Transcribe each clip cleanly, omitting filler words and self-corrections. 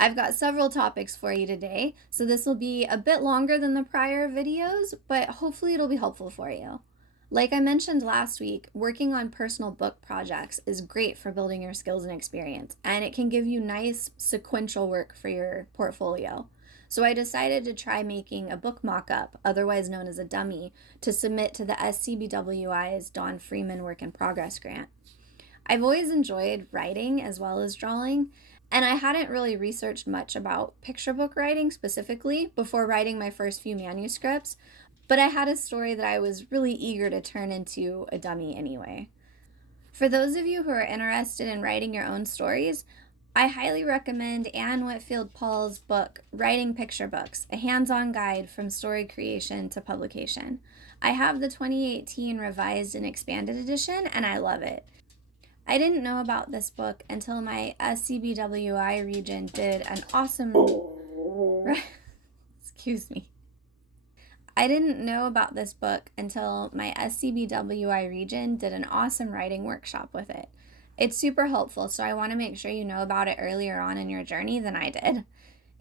I've got several topics for you today, so this will be a bit longer than the prior videos, but hopefully it'll be helpful for you. Like I mentioned last week, working on personal book projects is great for building your skills and experience, and it can give you nice sequential work for your portfolio. So I decided to try making a book mock-up, otherwise known as a dummy, to submit to the SCBWI's Don Freeman Work in Progress grant. I've always enjoyed writing as well as drawing, and I hadn't really researched much about picture book writing specifically before writing my first few manuscripts, but I had a story that I was really eager to turn into a dummy anyway. For those of you who are interested in writing your own stories, I highly recommend Whitford Paul's book, Writing Picture Books, a hands-on guide from story creation to publication. I have the 2018 revised and expanded edition, and I love it. I didn't know about this book until my SCBWI region did an awesome... Excuse me. I didn't know about this book until my SCBWI region did an awesome writing workshop with it. It's super helpful, so I want to make sure you know about it earlier on in your journey than I did.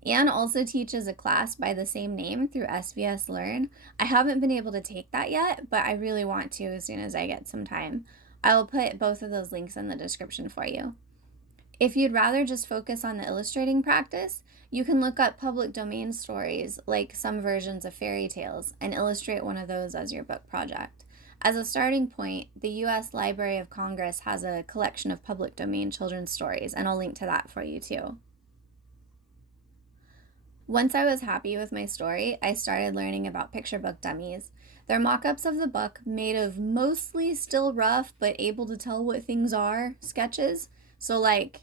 Anne also teaches a class by the same name through SBS Learn. I haven't been able to take that yet, but I really want to as soon as I get some time. I will put both of those links in the description for you. If you'd rather just focus on the illustrating practice, you can look up public domain stories like some versions of fairy tales and illustrate one of those as your book project. As a starting point, the U.S. Library of Congress has a collection of public domain children's stories, and I'll link to that for you too. Once I was happy with my story, I started learning about picture book dummies. They're mock-ups of the book made of mostly still rough but able to tell what things are sketches. So like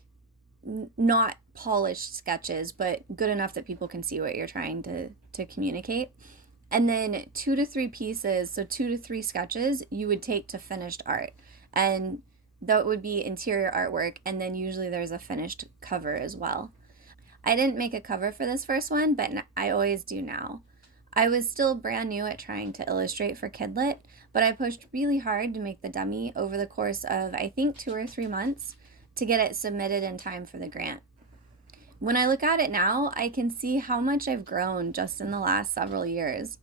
not polished sketches, but good enough that people can see what you're trying to communicate. And then 2 to 3 pieces, so 2 to 3 sketches you would take to finished art. And that would be interior artwork, and then usually there's a finished cover as well. I didn't make a cover for this first one, but I always do now. I was still brand new at trying to illustrate for Kidlit, but I pushed really hard to make the dummy over the course of, I think, 2 or 3 months to get it submitted in time for the grant. When I look at it now, I can see how much I've grown just in the last several years.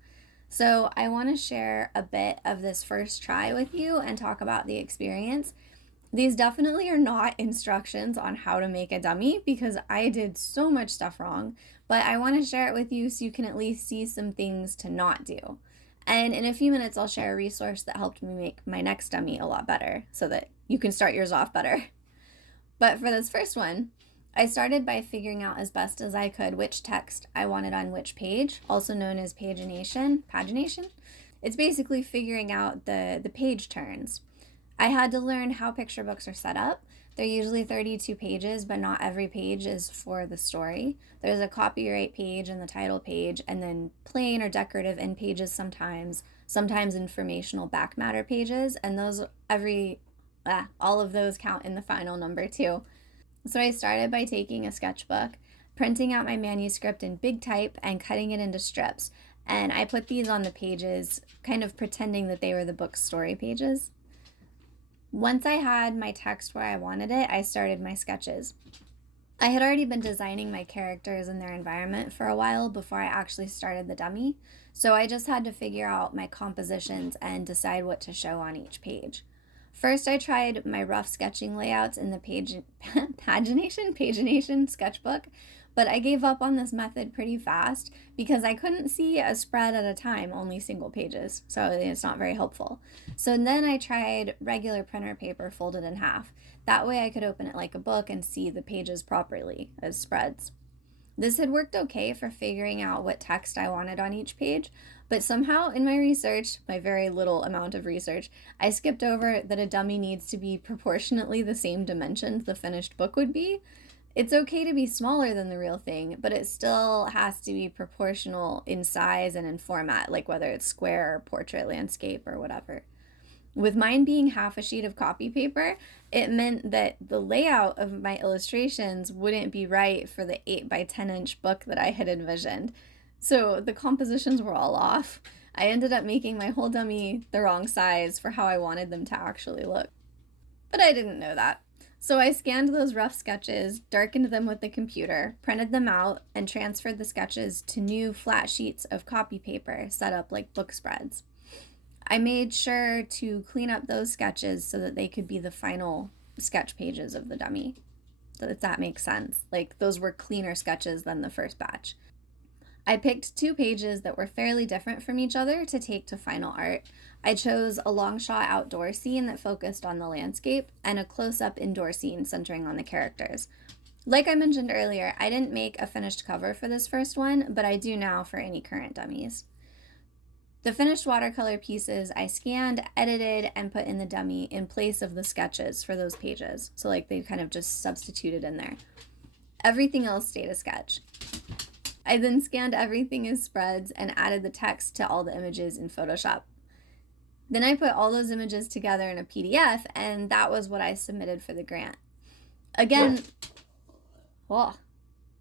So I want to share a bit of this first try with you and talk about the experience. These definitely are not instructions on how to make a dummy because I did so much stuff wrong, but I want to share it with you so you can at least see some things to not do. And in a few minutes, I'll share a resource that helped me make my next dummy a lot better so that you can start yours off better. But for this first one, I started by figuring out as best as I could which text I wanted on which page, also known as pagination. It's basically figuring out the page turns. I had to learn how picture books are set up. They're usually 32 pages, but not every page is for the story. There's a copyright page and the title page, and then plain or decorative end pages sometimes informational back matter pages, and all of those count in the final number too. So I started by taking a sketchbook, printing out my manuscript in big type, and cutting it into strips. And I put these on the pages, kind of pretending that they were the book's story pages. Once I had my text where I wanted it, I started my sketches. I had already been designing my characters and their environment for a while before I actually started the dummy, so I just had to figure out my compositions and decide what to show on each page. First, I tried my rough sketching layouts in the pagination sketchbook, but I gave up on this method pretty fast because I couldn't see a spread at a time, only single pages, so it's not very helpful. So then I tried regular printer paper folded in half. That way I could open it like a book and see the pages properly as spreads. This had worked okay for figuring out what text I wanted on each page, but somehow in my research, my very little amount of research, I skipped over that a dummy needs to be proportionately the same dimensions the finished book would be. It's okay to be smaller than the real thing, but it still has to be proportional in size and in format, like whether it's square or portrait, landscape, or whatever. With mine being half a sheet of copy paper, it meant that the layout of my illustrations wouldn't be right for the 8 by 10 inch book that I had envisioned. So the compositions were all off. I ended up making my whole dummy the wrong size for how I wanted them to actually look. But I didn't know that. So I scanned those rough sketches, darkened them with the computer, printed them out, and transferred the sketches to new flat sheets of copy paper set up like book spreads. I made sure to clean up those sketches so that they could be the final sketch pages of the dummy. So if that makes sense. Like those were cleaner sketches than the first batch. I picked 2 pages that were fairly different from each other to take to final art. I chose a long shot outdoor scene that focused on the landscape and a close-up indoor scene centering on the characters. Like I mentioned earlier, I didn't make a finished cover for this first one, but I do now for any current dummies. The finished watercolor pieces I scanned, edited, and put in the dummy in place of the sketches for those pages. So like they kind of just substituted in there. Everything else stayed a sketch. I then scanned everything as spreads and added the text to all the images in Photoshop. Then I put all those images together in a PDF, and that was what I submitted for the grant. Again,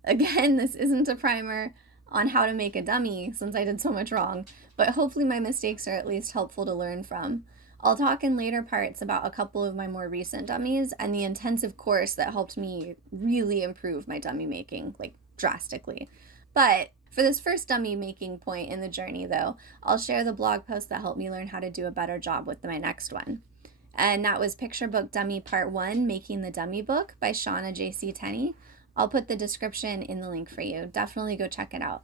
this isn't a primer on how to make a dummy since I did so much wrong, but hopefully my mistakes are at least helpful to learn from. I'll talk in later parts about a couple of my more recent dummies and the intensive course that helped me really improve my dummy making, like drastically. But for this first dummy making point in the journey, though, I'll share the blog post that helped me learn how to do a better job with my next one. And that was Picture Book Dummy Part 1, Making the Dummy Book by Shawna J.C. Tenney. I'll put the description in the link for you. Definitely go check it out.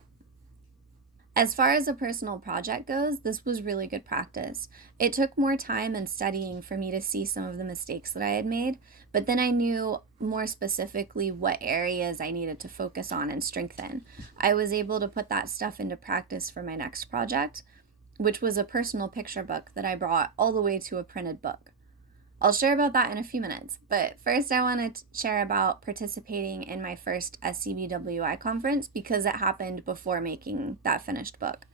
As far as a personal project goes, this was really good practice. It took more time and studying for me to see some of the mistakes that I had made, but then I knew more specifically what areas I needed to focus on and strengthen. I was able to put that stuff into practice for my next project, which was a personal picture book that I brought all the way to a printed book. I'll share about that in a few minutes, but first I want to share about participating in my first SCBWI conference because it happened before making that finished book.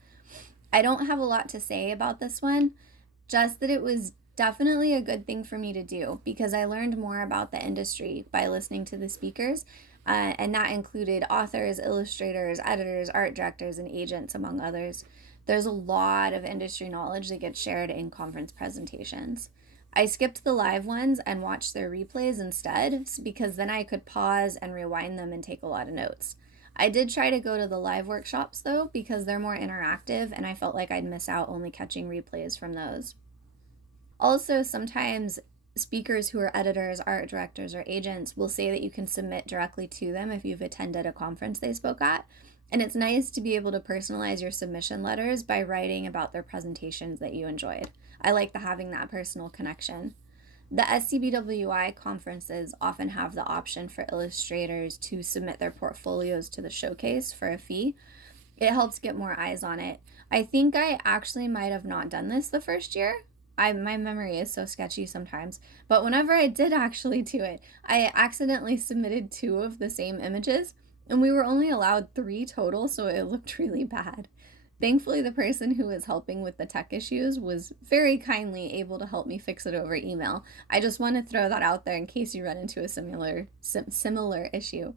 I don't have a lot to say about this one, just that it was definitely a good thing for me to do because I learned more about the industry by listening to the speakers, and that included authors, illustrators, editors, art directors, and agents, among others. There's a lot of industry knowledge that gets shared in conference presentations. I skipped the live ones and watched their replays instead because then I could pause and rewind them and take a lot of notes. I did try to go to the live workshops though because they're more interactive and I felt like I'd miss out only catching replays from those. Also, sometimes speakers who are editors, art directors, or agents will say that you can submit directly to them if you've attended a conference they spoke at. And it's nice to be able to personalize your submission letters by writing about their presentations that you enjoyed. I like having that personal connection. The SCBWI conferences often have the option for illustrators to submit their portfolios to the showcase for a fee. It helps get more eyes on it. I think I actually might have not done this the first year. My memory is so sketchy sometimes, but whenever I did actually do it, I accidentally submitted 2 of the same images, and we were only allowed 3 total, so it looked really bad. Thankfully, the person who was helping with the tech issues was very kindly able to help me fix it over email. I just want to throw that out there in case you run into a similar issue.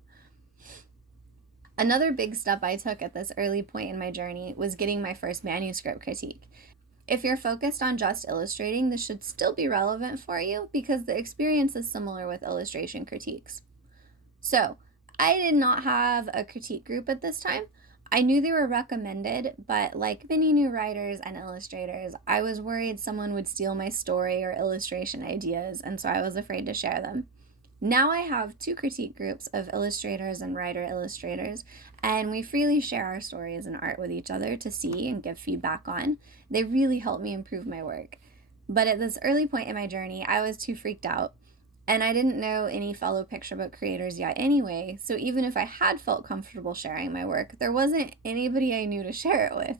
Another big step I took at this early point in my journey was getting my first manuscript critique. If you're focused on just illustrating, this should still be relevant for you because the experience is similar with illustration critiques. So, I did not have a critique group at this time. I knew they were recommended, but like many new writers and illustrators, I was worried someone would steal my story or illustration ideas, and so I was afraid to share them. Now I have 2 critique groups of illustrators and writer illustrators, and we freely share our stories and art with each other to see and give feedback on. They really help me improve my work. But at this early point in my journey, I was too freaked out. And I didn't know any fellow picture book creators yet anyway, so even if I had felt comfortable sharing my work, there wasn't anybody I knew to share it with.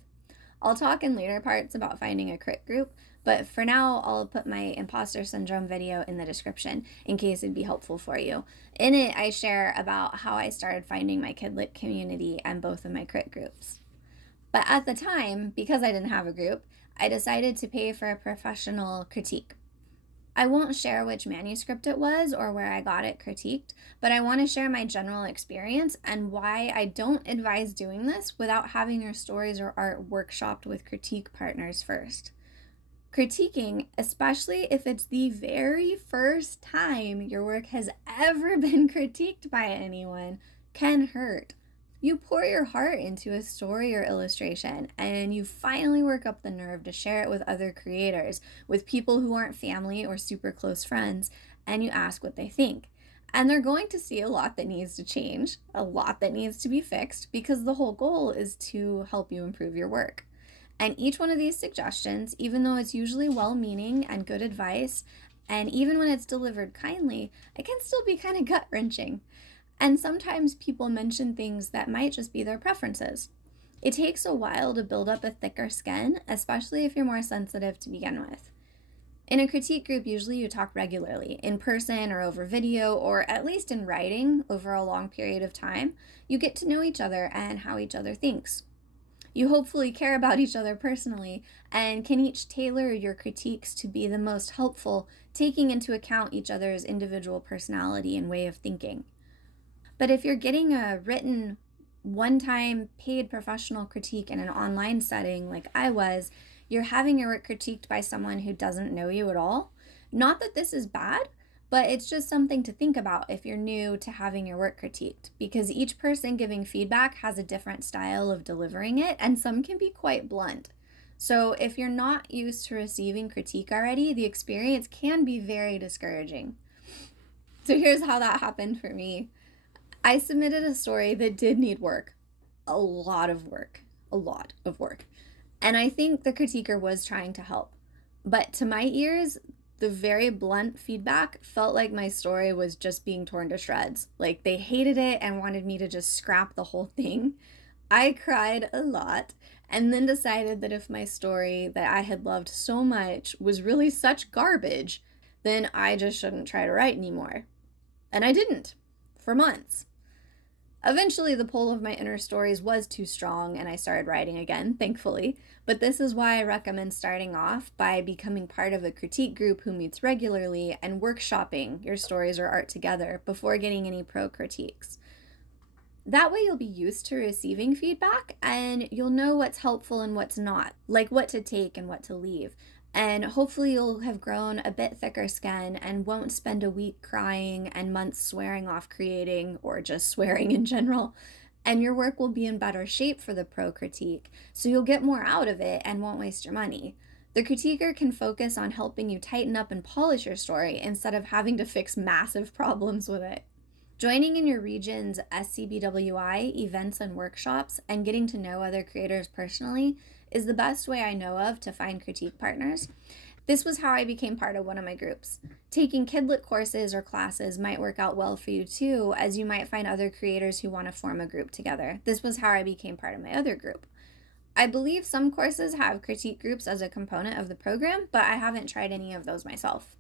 I'll talk in later parts about finding a crit group, but for now, I'll put my imposter syndrome video in the description in case it'd be helpful for you. In it, I share about how I started finding my kidlit community and both of my crit groups. But at the time, because I didn't have a group, I decided to pay for a professional critique. I won't share which manuscript it was or where I got it critiqued, but I want to share my general experience and why I don't advise doing this without having your stories or art workshopped with critique partners first. Critiquing, especially if it's the very first time your work has ever been critiqued by anyone, can hurt. You pour your heart into a story or illustration, and you finally work up the nerve to share it with other creators, with people who aren't family or super close friends, and you ask what they think. And they're going to see a lot that needs to change, a lot that needs to be fixed, because the whole goal is to help you improve your work. And each one of these suggestions, even though it's usually well-meaning and good advice, and even when it's delivered kindly, it can still be kind of gut-wrenching. And sometimes people mention things that might just be their preferences. It takes a while to build up a thicker skin, especially if you're more sensitive to begin with. In a critique group, usually you talk regularly, in person or over video, or at least in writing over a long period of time. You get to know each other and how each other thinks. You hopefully care about each other personally and can each tailor your critiques to be the most helpful, taking into account each other's individual personality and way of thinking. But if you're getting a written, one-time paid professional critique in an online setting like I was, you're having your work critiqued by someone who doesn't know you at all. Not that this is bad, but it's just something to think about if you're new to having your work critiqued, because each person giving feedback has a different style of delivering it, and some can be quite blunt. So if you're not used to receiving critique already, the experience can be very discouraging. So here's how that happened for me. I submitted a story that did need work, a lot of work. And I think the critiquer was trying to help. But to my ears, the very blunt feedback felt like my story was just being torn to shreds. Like they hated it and wanted me to just scrap the whole thing. I cried a lot and then decided that if my story that I had loved so much was really such garbage, then I just shouldn't try to write anymore. And I didn't, for months. Eventually, the pull of my inner stories was too strong and I started writing again, thankfully. But this is why I recommend starting off by becoming part of a critique group who meets regularly and workshopping your stories or art together before getting any pro critiques. That way you'll be used to receiving feedback and you'll know what's helpful and what's not, like what to take and what to leave. And hopefully you'll have grown a bit thicker skin and won't spend a week crying and months swearing off creating or just swearing in general. And your work will be in better shape for the pro critique, so you'll get more out of it and won't waste your money. The critiquer can focus on helping you tighten up and polish your story instead of having to fix massive problems with it. Joining in your region's SCBWI events and workshops and getting to know other creators personally is the best way I know of to find critique partners. This was how I became part of one of my groups. Taking kidlit courses or classes might work out well for you too, as you might find other creators who want to form a group together. This was how I became part of my other group. I believe some courses have critique groups as a component of the program, but I haven't tried any of those myself.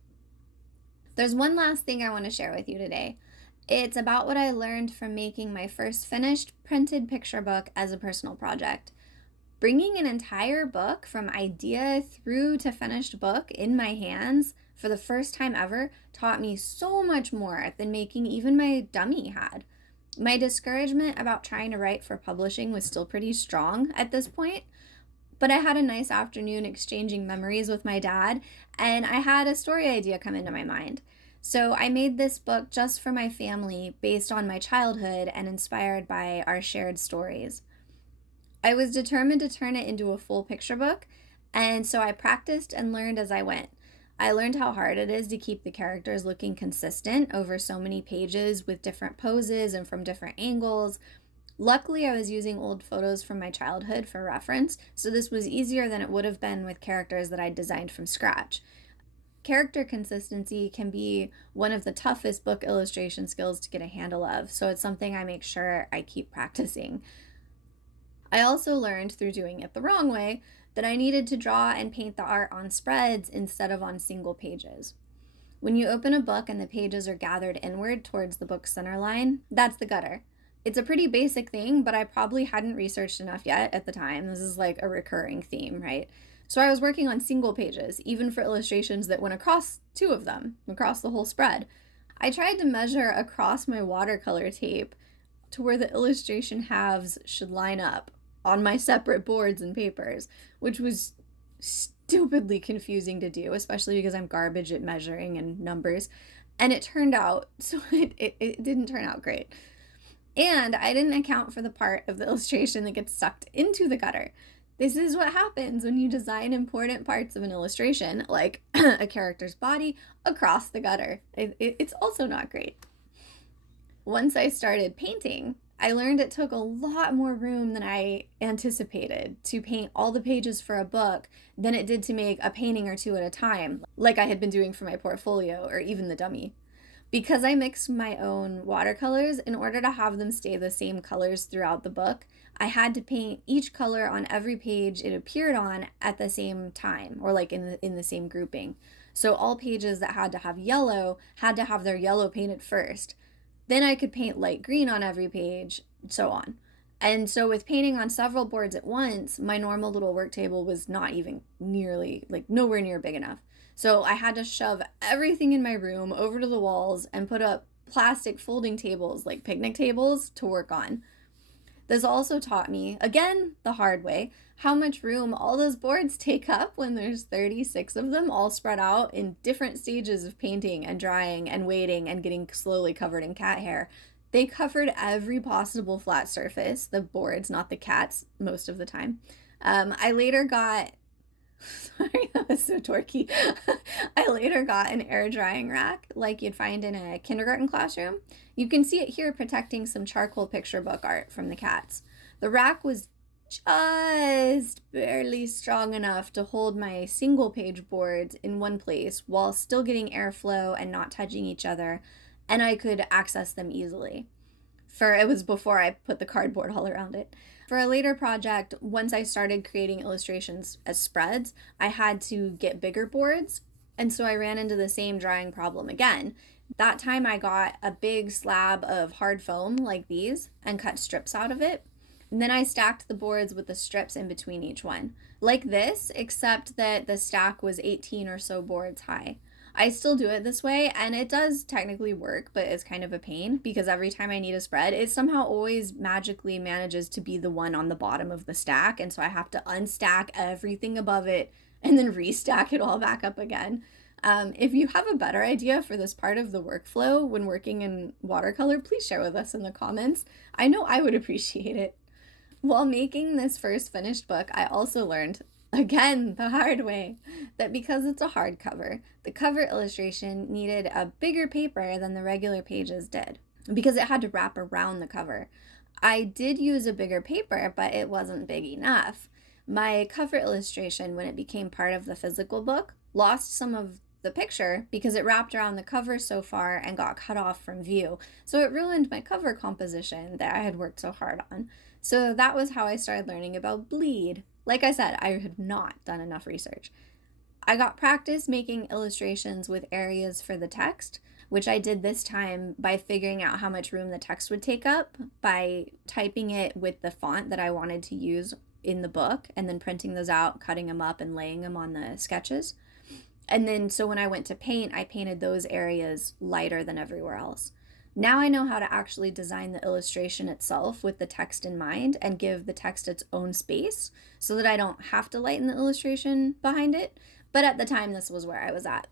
There's one last thing I want to share with you today. It's about what I learned from making my first finished printed picture book as a personal project. Bringing an entire book from idea through to finished book in my hands for the first time ever taught me so much more than making even my dummy had. My discouragement about trying to write for publishing was still pretty strong at this point, but I had a nice afternoon exchanging memories with my dad, and I had a story idea come into my mind. So I made this book just for my family based on my childhood and inspired by our shared stories. I was determined to turn it into a full picture book, and so I practiced and learned as I went. I learned how hard it is to keep the characters looking consistent over so many pages with different poses and from different angles. Luckily, I was using old photos from my childhood for reference, so this was easier than it would have been with characters that I designed from scratch. Character consistency can be one of the toughest book illustration skills to get a handle of, so it's something I make sure I keep practicing. I also learned through doing it the wrong way that I needed to draw and paint the art on spreads instead of on single pages. When you open a book and the pages are gathered inward towards the book's center line, that's the gutter. It's a pretty basic thing, but I probably hadn't researched enough yet at the time. This is like a recurring theme, right? So I was working on single pages, even for illustrations that went across two of them, across the whole spread. I tried to measure across my watercolor tape to where the illustration halves should line up on my separate boards and papers, which was stupidly confusing to do, especially because I'm garbage at measuring and numbers. And it turned out, so it didn't turn out great. And I didn't account for the part of the illustration that gets sucked into the gutter. This is what happens when you design important parts of an illustration, like a character's body, across the gutter. It's also not great. Once I started painting, I learned it took a lot more room than I anticipated to paint all the pages for a book than it did to make a painting or two at a time, like I had been doing for my portfolio or even the dummy. Because I mixed my own watercolors, in order to have them stay the same colors throughout the book, I had to paint each color on every page it appeared on at the same time, or like in the same grouping. So all pages that had to have yellow had to have their yellow painted first. Then I could paint light green on every page, so on. And so with painting on several boards at once, my normal little work table was not even nearly, like nowhere near big enough. So I had to shove everything in my room over to the walls and put up plastic folding tables, like picnic tables, to work on. This also taught me, again, the hard way, how much room all those boards take up when there's 36 of them all spread out in different stages of painting and drying and waiting and getting slowly covered in cat hair. They covered every possible flat surface, the boards, not the cats, most of the time. I later got, sorry, that was so torquey. I later got an air drying rack like you'd find in a kindergarten classroom. You can see it here protecting some charcoal picture book art from the cats. The rack was just barely strong enough to hold my single page boards in one place while still getting airflow and not touching each other, and I could access them easily. It was before I put the cardboard all around it. For a later project, once I started creating illustrations as spreads, I had to get bigger boards, and so I ran into the same drying problem again. That time I got a big slab of hard foam like these and cut strips out of it. And then I stacked the boards with the strips in between each one. Like this, except that the stack was 18 or so boards high. I still do it this way, and it does technically work, but it's kind of a pain because every time I need a spread, it somehow always magically manages to be the one on the bottom of the stack, and so I have to unstack everything above it and then restack it all back up again. If you have a better idea for this part of the workflow when working in watercolor, please share with us in the comments. I know I would appreciate it. While making this first finished book, I also learned, again, the hard way, that because it's a hardcover, the cover illustration needed a bigger paper than the regular pages did, because it had to wrap around the cover. I did use a bigger paper, but it wasn't big enough. My cover illustration, when it became part of the physical book, lost some of the picture because it wrapped around the cover so far and got cut off from view. So it ruined my cover composition that I had worked so hard on. So that was how I started learning about bleed. Like I said, I had not done enough research. I got practice making illustrations with areas for the text, which I did this time by figuring out how much room the text would take up, by typing it with the font that I wanted to use in the book, and then printing those out, cutting them up, and laying them on the sketches. And then, so when I went to paint, I painted those areas lighter than everywhere else. Now I know how to actually design the illustration itself with the text in mind and give the text its own space so that I don't have to lighten the illustration behind it. But at the time, this was where I was at.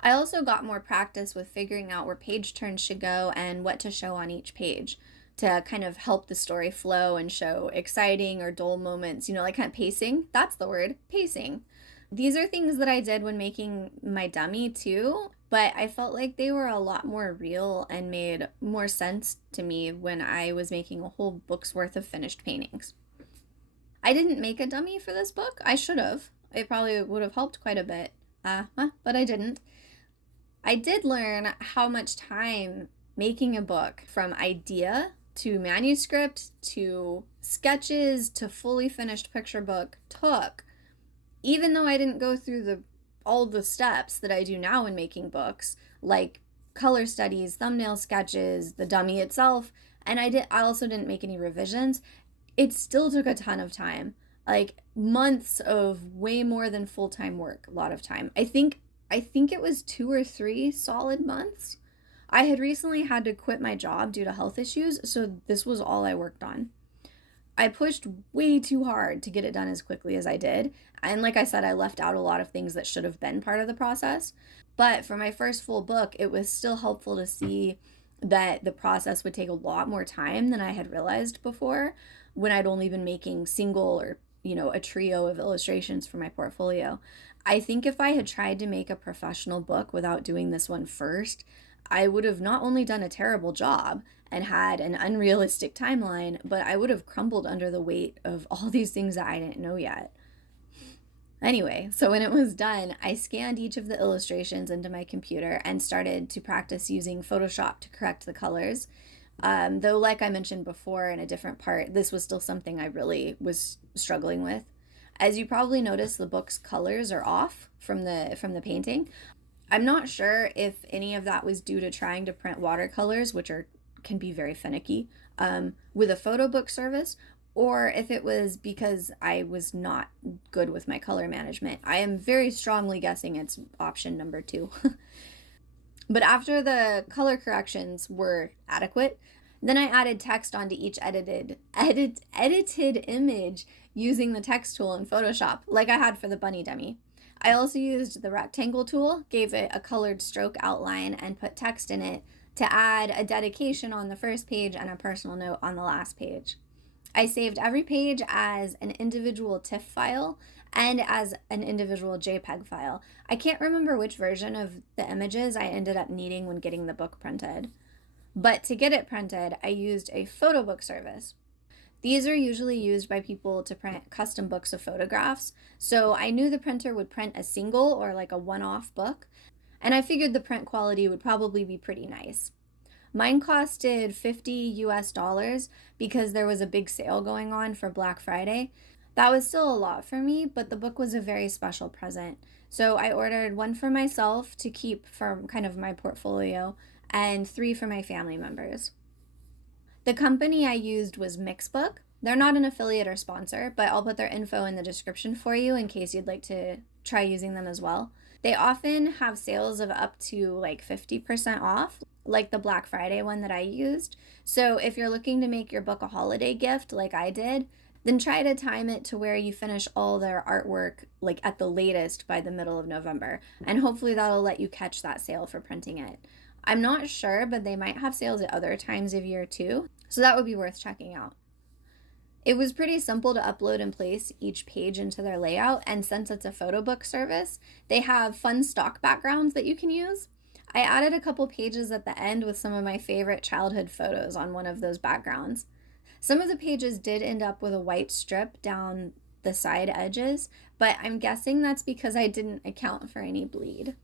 I also got more practice with figuring out where page turns should go and what to show on each page to kind of help the story flow and show exciting or dull moments, like kind of pacing. That's the word, pacing. These are things that I did when making my dummy too, but I felt like they were a lot more real and made more sense to me when I was making a whole book's worth of finished paintings. I didn't make a dummy for this book. I should have. It probably would have helped quite a bit, but I didn't. I did learn how much time making a book from idea to manuscript to sketches to fully finished picture book took. Even though I didn't go through all the steps that I do now in making books, like color studies, thumbnail sketches, the dummy itself, and I also didn't make any revisions, it still took a ton of time. Like months of way more than full-time work, a lot of time. I think it was 2 or 3 solid months. I had recently had to quit my job due to health issues, so this was all I worked on. I pushed way too hard to get it done as quickly as I did. And like I said, I left out a lot of things that should have been part of the process. But for my first full book, it was still helpful to see that the process would take a lot more time than I had realized before when I'd only been making single or, a trio of illustrations for my portfolio. I think if I had tried to make a professional book without doing this one first, I would have not only done a terrible job and had an unrealistic timeline, but I would have crumbled under the weight of all these things that I didn't know yet. Anyway, so when it was done, I scanned each of the illustrations into my computer and started to practice using Photoshop to correct the colors. Though, like I mentioned before in a different part, this was still something I really was struggling with. As you probably noticed, the book's colors are off from the painting. I'm not sure if any of that was due to trying to print watercolors, which can be very finicky, with a photo book service, or if it was because I was not good with my color management. I am very strongly guessing it's option number 2. But after the color corrections were adequate, then I added text onto each edited image using the text tool in Photoshop, like I had for the bunny dummy. I also used the rectangle tool, gave it a colored stroke outline, and put text in it to add a dedication on the first page and a personal note on the last page. I saved every page as an individual TIFF file and as an individual JPEG file. I can't remember which version of the images I ended up needing when getting the book printed. But to get it printed, I used a photo book service. These are usually used by people to print custom books of photographs, so I knew the printer would print a single or like a one-off book, and I figured the print quality would probably be pretty nice. Mine costed $50 because there was a big sale going on for Black Friday. That was still a lot for me, but the book was a very special present. So I ordered one for myself to keep for kind of my portfolio and 3 for my family members. The company I used was Mixbook. They're not an affiliate or sponsor, but I'll put their info in the description for you in case you'd like to try using them as well. They often have sales of up to like 50% off, like the Black Friday one that I used. So if you're looking to make your book a holiday gift like I did, then try to time it to where you finish all their artwork like at the latest by the middle of November. And hopefully that'll let you catch that sale for printing it. I'm not sure, but they might have sales at other times of year too. So that would be worth checking out. It was pretty simple to upload and place each page into their layout, and since it's a photo book service, they have fun stock backgrounds that you can use. I added a couple pages at the end with some of my favorite childhood photos on one of those backgrounds. Some of the pages did end up with a white strip down the side edges, but I'm guessing that's because I didn't account for any bleed.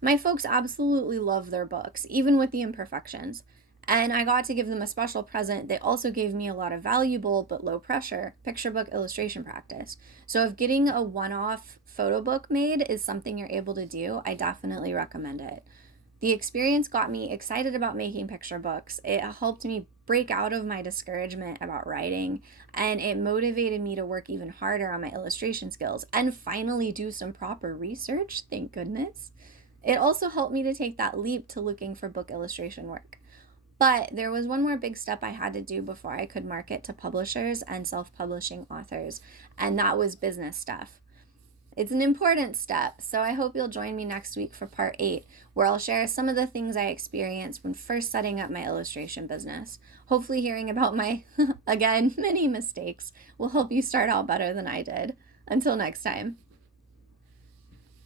My folks absolutely love their books, even with the imperfections. And I got to give them a special present. They also gave me a lot of valuable but low pressure picture book illustration practice. So if getting a one-off photo book made is something you're able to do, I definitely recommend it. The experience got me excited about making picture books. It helped me break out of my discouragement about writing, and it motivated me to work even harder on my illustration skills and finally do some proper research, thank goodness. It also helped me to take that leap to looking for book illustration work. But there was one more big step I had to do before I could market to publishers and self-publishing authors, and that was business stuff. It's an important step, so I hope you'll join me next week for part 8, where I'll share some of the things I experienced when first setting up my illustration business. Hopefully hearing about my, again, many mistakes will help you start out better than I did. Until next time.